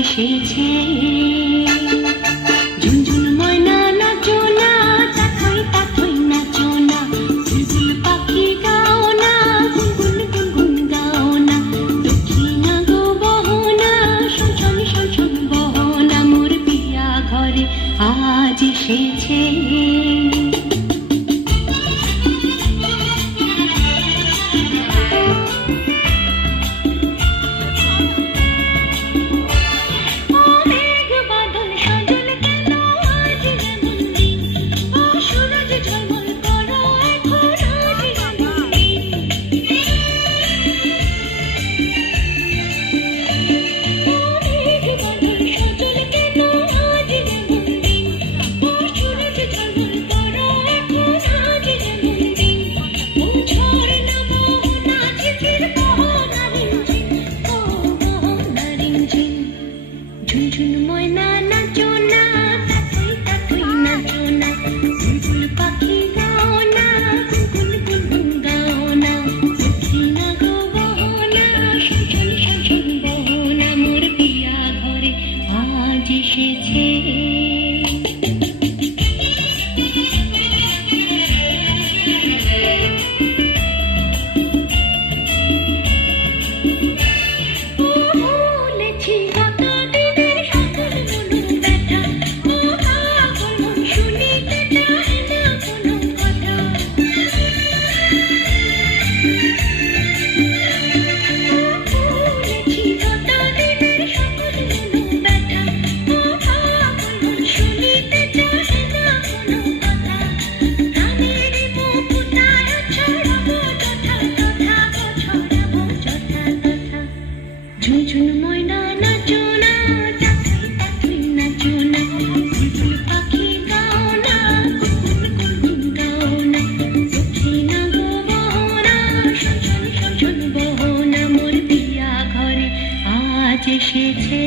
এসেছে। ঝুনঝুন ময়না নাচো না, তাথই তাথই নাচো না, বুলবুল পাখি গাও না, গুনগুন গুনগুন গাও না, দক্ষিণা গো বহনা, শোন শোন শোন বহনা, মোর পিয়া ঘরে আজ এসেছে। ঝুনঝুন ময়না নাচো না, তাথই তাথই নাচো না, বুলবুল পাখি গাও না, গুনগুন গুনগুন গাও না, দক্ষিণা গো বহনা, শোন শোন শোন বহনা, মোর পিয়া ঘরে আজ এসেছে। ঝুনঝুন ময়না নাচো না, তাথই তাথই নাচো না, বুলবুল পাখি গাও না, গুনগুন গুনগুন গাও না, দক্ষিণা গো বহনা, শোন শোন শোন শোন বহনা, মোর পিয়া ঘরে আজ এসেছে।